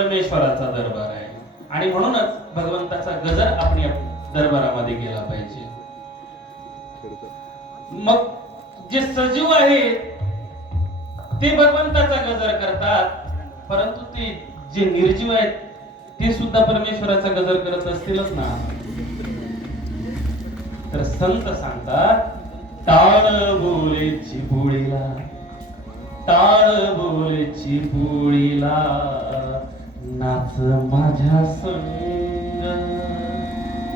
परमेश्वराचा दरबार आहे. आणि म्हणूनच भगवंताचा गजर आपण या दरबारामध्ये गेला पाहिजे. मग जे सजीव आहे ते भगवंताचा गजर करतात. परंतु ते जे निर्जीव आहेत ते सुद्धा परमेश्वराचा गजर करत असतीलच ना. तर संत सांगतात टाळ बोले चिपुळीला टाळ बोले चिपुळीला नाच माझ्या संग.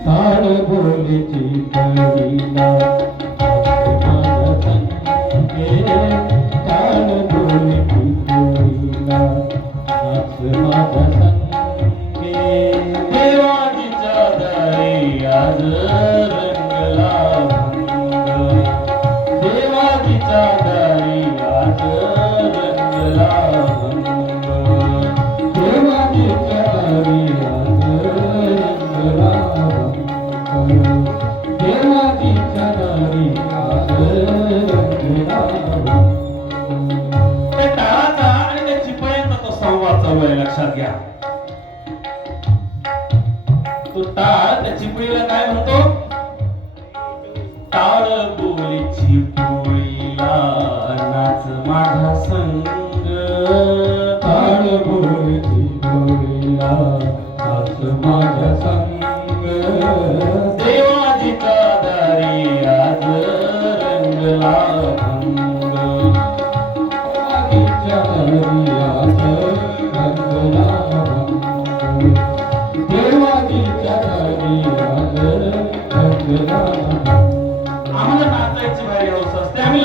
ताळ बोलीची कळीला Shabia. आम्हाला नाचायची बाहेर असते आम्ही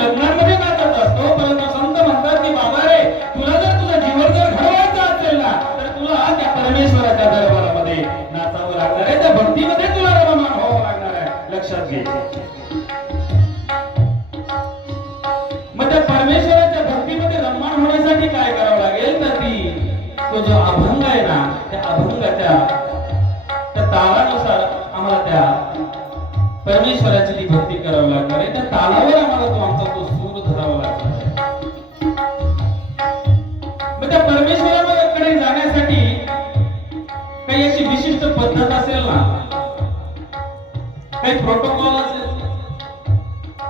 तालाची भरती करावी लागणार आहे. त्या तालावर आम्हाला तो आमचा तो सूर धरावा लागणार आहे. मग त्या परमेश्वराकडे जाण्यासाठी काही अशी विशिष्ट पद्धत असेल ना? काही प्रोटोकॉल असेल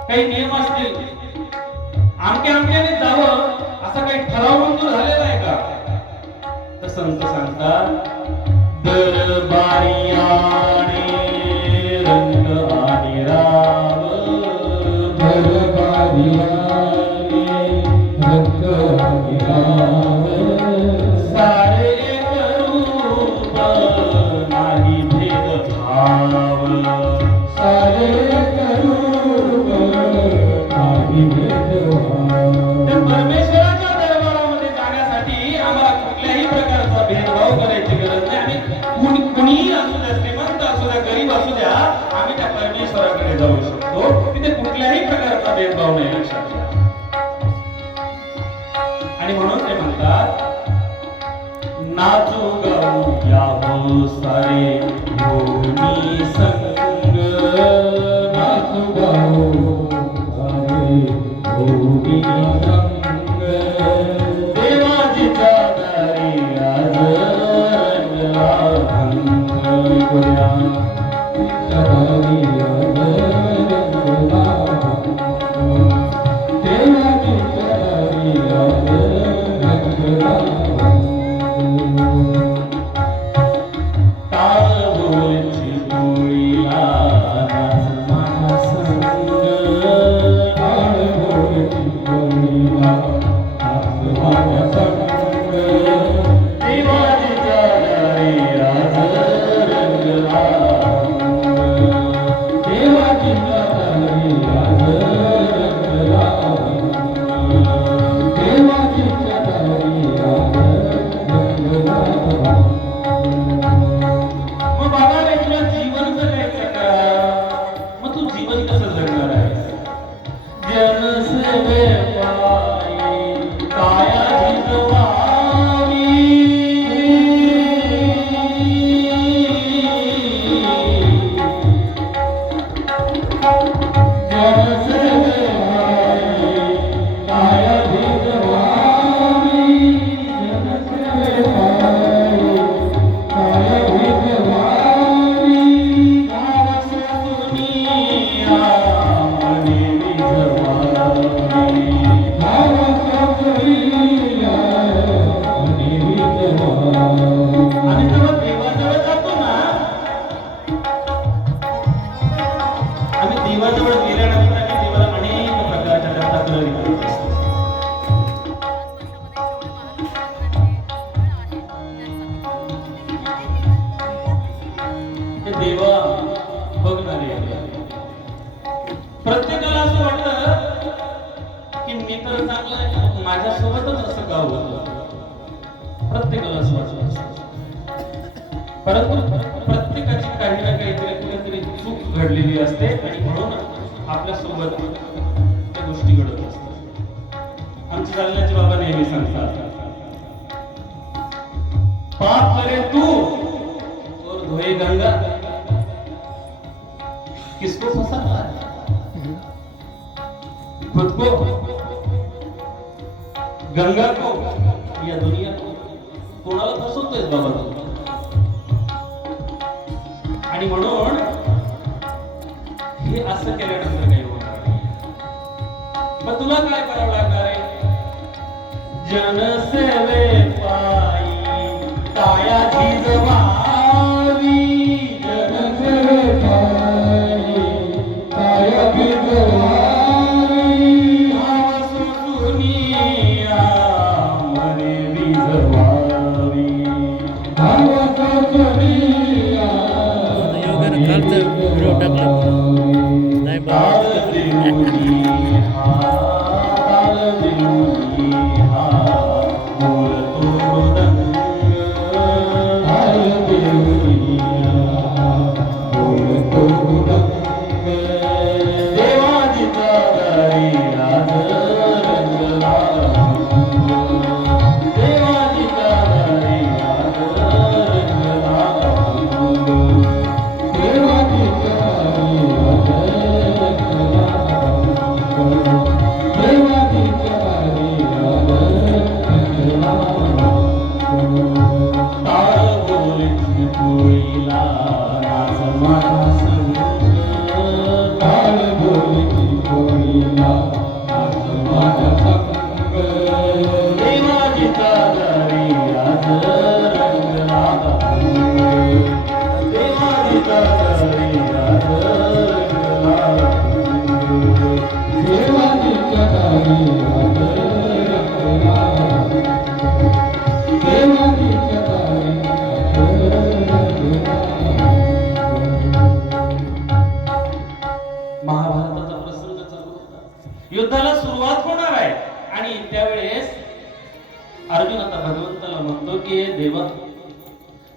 काही नियम असतील. आमक्या आमक्याने जावं असा काही ठराव मंजूर झालेला आहे का? तर संत सांगतात दरबारी रंग Yeah. Hare Bhumi जालन्याचे बाबा नेहमी सांगतात. पाप करे तू. और धोए गंगा. किसको फंसा खुद को. गंगा को. या दुनिया को. कोणाला फसवतोय बाबा तू? आणि म्हणून हे असं केल्यानंतर काही होणार मग तुला काय करावं लागणार आहे? जनसेवे पायी कायाची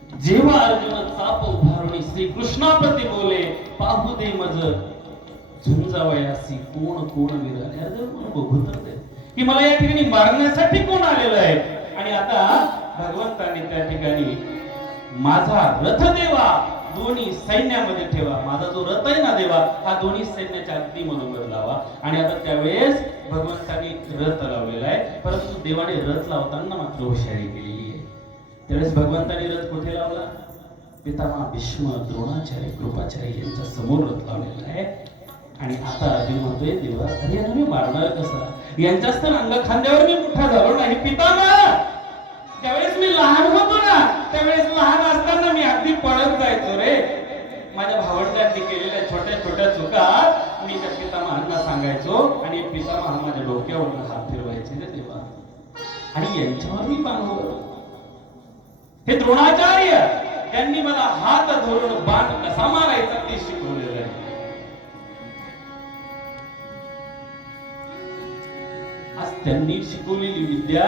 जेव्हा अर्जुन चाप उभारणी श्री कृष्णाप्रती बोले पाहू दे मज झुंजावयासी कोण कोण विराले? अर्जुन मला बघू तर की मला या ठिकाणी मारण्यासाठी कोण आलेलं आहे? आणि आता भगवंताने त्या ठिकाणी माझा रथ देवा दोन्ही सैन्यामध्ये ठेवा. माझा जो रथ आहे ना देवा हा दोन्ही सैन्याच्या अगदी मधोमध लावा. आणि आता त्यावेळेस भगवंतानी रथ लावलेला आहे. परंतु देवाने रथ लावताना मात्र हुशारी केलेली त्यावेळेस भगवंतानी रथ कुठे लावला? पितामा भीष्म द्रोणाचार्य कृपाचार्य यांच्या समोर रथ लावलेला आहे. आणि आता अर्जुन म्हणतोय देवा अरे यांना मी मारणार कसा? यांच्याच तर अंग खांद्यावर मी मोठा झालो नाही. पितामा त्यावेळेस मी लहान होतो ना त्यावेळेस लहान असताना मी अगदी पळत जायचो रे. माझ्या भावंडांनी केलेल्या छोट्या छोट्या चुका मी त्या पितामहांना सांगायचो आणि पितामहा माझ्या डोक्यावर हात फिरवायचे रे देवा. आणि यांच्यावर मी बांधव हे द्रोणाचार्य त्यांनी मला हात धरून बाण कसा मारायचा ते शिकवलेलं आहे. आज त्यांनी शिकवलेली विद्या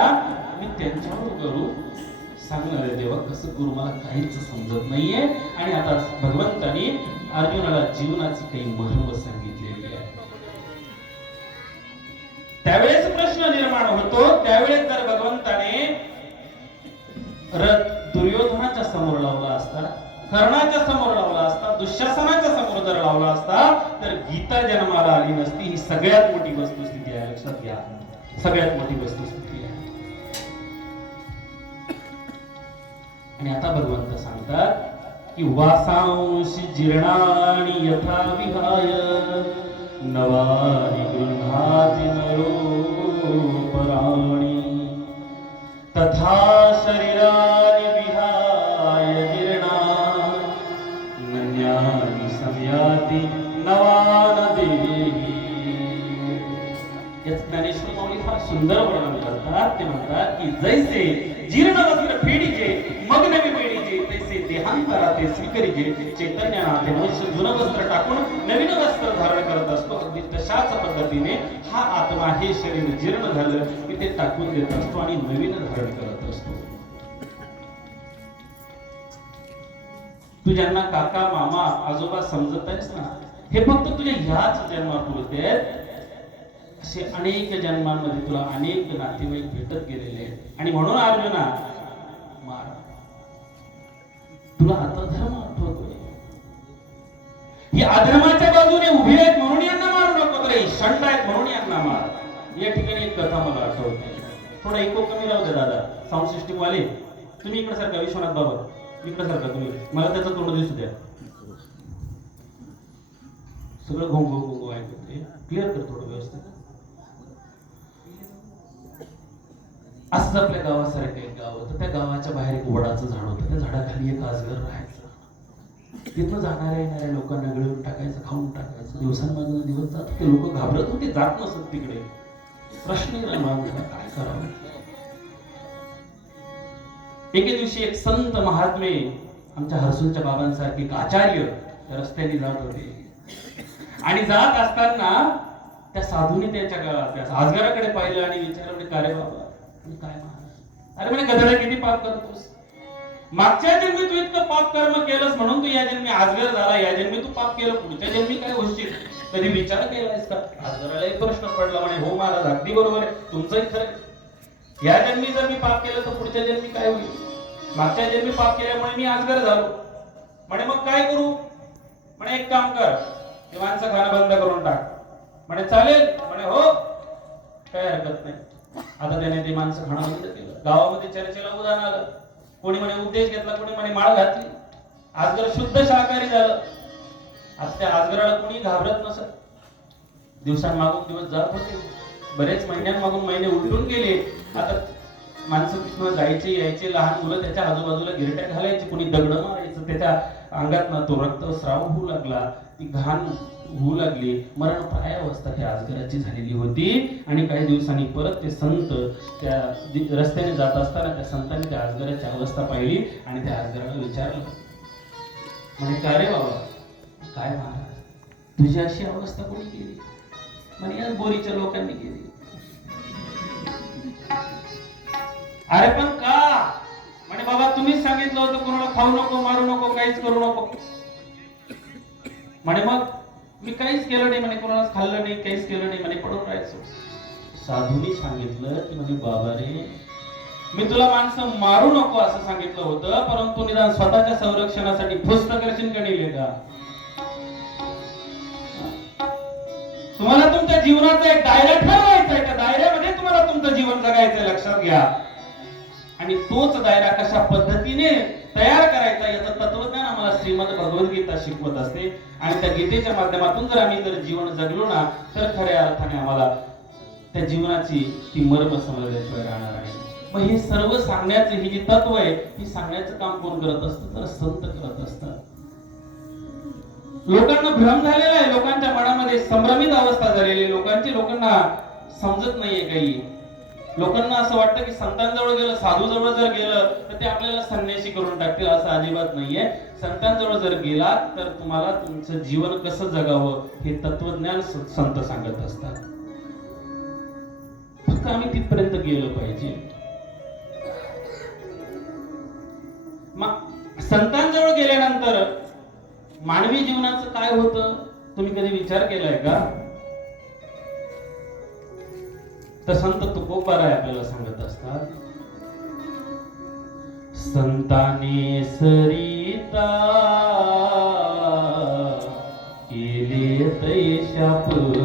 मी त्यांच्यावर करू. सांगणार आहे देवा कसं करू मला काहीच समजत नाहीये. आणि आता भगवंतानी अर्जुनाला जीवनाची काही महत्त्व सांगितलेली आहे. त्यावेळेस प्रश्न निर्माण होतो. त्यावेळेस जर भगवंताने रथ दुर्योधनाच्या समोर लावला असता कर्णाच्या समोर लावला असता दुःशासनाच्या समोर जर लावला असता तर गीता जन्माला आली नसती ही सगळ्यात मोठी वस्तुस्थिती आहे. लक्षात घ्या. सगळ्यात मोठी वस्तुस्थिती आहे. आणि आता भगवंत सांगतात की वासांशी जीर्णानि यथा विहाय नवानि गृह्णाति नरोपराणि तथा सुंदर वर्णन करतात. ते म्हणतात की जैसे जीर्ण वस्त्र फेडीचे मग नवी मेडीचे तैसे देहांतरात ते स्वीकरिजे. चैतन्याने मनुष्य जुनं वस्त्र टाकून नवीन वस्त्र धारण करत असतो. अगदी तशाच पद्धतीने हा आत्मा हे शरीर जीर्ण झालं की ते टाकून देत असतो आणि नवीन धारण करत असतो. तू ज्यांना काका मामा आजोबा समजत आहेस ना? हे फक्त तुझ्या ह्याच जन्मापुरते आहेत. असे अनेक जन्मांमध्ये तुला अनेक नातेवाईक भेटत गेलेले आहेत. आणि म्हणून अर्जुना मार. तुला आता धर्म आठवतोय ही अधर्माच्या बाजूने उभी आहेत म्हणून यांना मारू नको. तर शंड आहेत म्हणून यांना मार. या ठिकाणी एक कथा मला आठवते. थोडा इको कमी राहू द्या दादा. साऊंड सिस्टीम वाले तुम्ही इकडे सारखा विश्वनाथ बाबा. इकडे सारखा तुम्ही. मला त्याचं तोंड दिसू द्या. सगळं घोंग घोंग ऐकते क्लिअर कर थोडं व्यवस्थित. असंच आपल्या गावासारखं एक गाव होतं त्या गावाच्या बाहेर एक वडाचं झाड होतं. त्या झाडाखाली एक आजगर राहायचं. तिथनं जाणाऱ्या येणाऱ्या लोकांना गळून टाकायचं खाऊन टाकायचं. दिवसांमागून दिवस जात ते लोक घाबरत होते जात नसत तिकडे. प्रश्न निर्माण झाला काय करावं? एके दिवशी एक संत महात्मे आमच्या हरसूनच्या बाबांसारखे एक आचार्य रस्त्याने जात होते. आणि जात असताना त्या साधूने त्याच्या त्या आजगराकडे पाहिलं आणि विचारलं म्हणजे बाबा काय महाराज? अरे म्हणे गधडा किती पाप करतोस? मागच्या जन्मी तू इतकं पाप कर्म केलंस म्हणून तू या जन्मी आजगर झाला या जन्मी तू पाप केलं पुढच्या जन्मी काय होशील? कधी विचार केलायस का? आजगराला एक प्रश्न पडला म्हणे हो महाराज अगदी बरोबर आहे तुमचंही खरं या जन्मी जर मी पाप केलं तर पुढच्या जन्मी काय होईल? मागच्या जन्मी पाप केल्यामुळे मी आजगर झालो. म्हणे मग काय करू? म्हणे एक काम कर ते माणसं खाणं बंद करून टाक. म्हणे चालेल. म्हणे हो. काय हरकत नाही. आता त्याने ते माणसं खाणं बंद केलं गावामध्ये चर्चेला उदाहरण आलं. कोणी म्हणे उपदेश घेतला कोणी म्हणे माळ घातली. आजगर शुद्ध शाकाहारी झालं आता त्या आजगराला कोणी घाबरत नसत दिवसांमागून दिवस जात होते. बरेच महिन्यांमागून महिने उलटून गेले. आता माणसं तिथनं जायचे यायचे लहान मुलं त्याच्या आजूबाजूला गिरट्या घालायची. कोणी दगड मारायचं त्याच्या अंगात तो रक्तस्राव होऊ लागला. ती घाण होऊ लागली. मरणप्राय अवस्था त्या आजगराची झालेली होती. आणि काही दिवसांनी परत ते संत त्या रस्त्याने जात असताना त्या संतांनी त्या आजगराची अवस्था पाहिली आणि त्या आजगराला विचारलं. म्हणे का रे बाबा? काय महाराज तुझी अशी अवस्था कोणी केली? म्हणे या बोरीच्या लोकांनी केली. अरे पण का? म्हणे बाबा तुम्हीच सांगितलं होतं कोणाला खाऊ नको मारू नको काहीच करू नको. म्हणे मग मी काहीच केलं नाही म्हणे कोणाला खाल्लं नाही काहीच केलं नाही म्हणे पडून राहायचो. साधूनी सांगितलं की म्हणे बाबा रे मी तुला माणसं मारू नको असं सांगितलं होतं परंतु निदान स्वतःच्या संरक्षणासाठी फुस्त करशील का का तुम्हाला तुमच्या जीवनाचा एक दायरा ठरवायचा आहे. त्या दायऱ्यामध्ये तुम्हाला तुमचं जीवन जगायचं लक्षात घ्या. आणि तोच दायरा कशा पद्धतीने तयार करायचा याचं तत्वज्ञान आम्हाला श्रीमद भगवद्गीता शिकवत असते. आणि त्या गीतेच्या माध्यमातून जर आम्ही जर जीवन जगलो ना तर खऱ्या अर्थाने आम्हाला त्या जीवनाची ती मर्म समजल्याशिवाय राहणार आहे. मग हे सर्व सांगण्याचं हे जे तत्व आहे हे सांगण्याचं काम कोण करत असतं? तर संत करत असतात. लोकांना भ्रम झालेला आहे. लोकांच्या मनामध्ये संभ्रमित अवस्था झालेली लोकांची लोकांना समजत नाहीये काही. लोकांना असं वाटतं की संतांजवळ गेलं साधू जवळ जर गेलं तर ते आपल्याला संन्यासी करून टाकतील असं अजिबात नाहीये. संतांजवळ जर गेला तर तुम्हाला तुमचं जीवन कसं जगावं हे तत्वज्ञान संत सांगत असतात. फक्त आम्ही तिथपर्यंत गेलो पाहिजे. संतांजवळ गेल्यानंतर मानवी जीवनाचं काय होतं? तुम्ही कधी विचार केलाय का? तर संत तुकोबाराय आपल्याला सांगत असतात संताने सरिता केले तैशापूर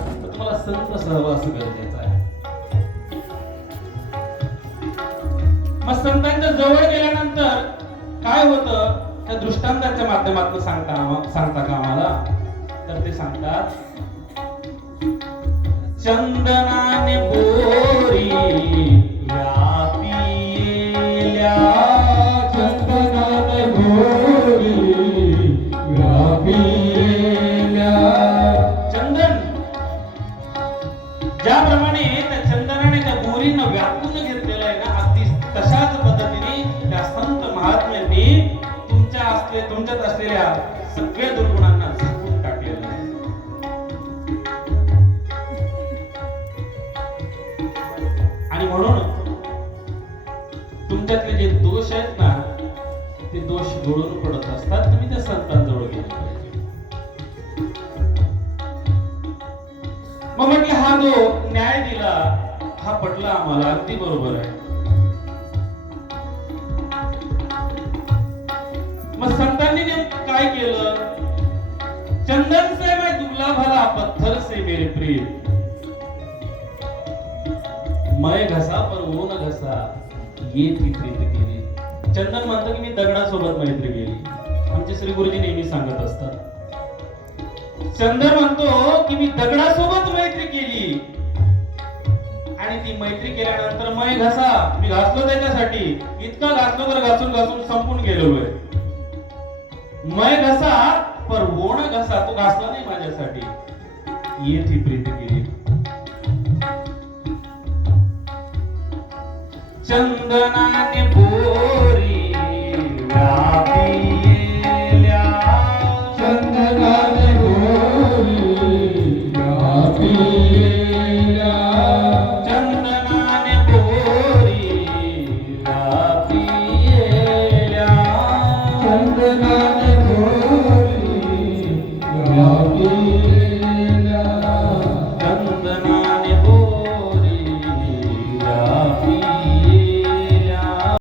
तर तुम्हाला संत सहवास गरजेचा आहे. मग संतांच्या जवळ गेल्यानंतर काय होतं? त्या दृष्टांताच्या माध्यमातून सांगता सांगता का आम्हाला? तर ते सांगतात चंदनाने बोरी अगदी बरोबर आहे. मग संतांनी नेमकं काय केलं? चंदन से मैं दुबला भला पत्थर से मेरे प्रिय मय घसा पर वो न घसा ये ती प्रीत केली. चंदन म्हणतो की मी दगडासोबत मैत्री केली. आमचे श्री गुरुजी नेहमी सांगत असतात. चंदन म्हणतो की मी दगडासोबत मैत्री केली. आणि ती मैत्री केल्यानंतर मय घसा मी घासलो त्याच्यासाठी. इतका घासलो तर घासून घासून संपून गेलोय मय घसा पर ओण घसा तो घासला नाही माझ्यासाठी. येथे प्रीती केली. चंदनाने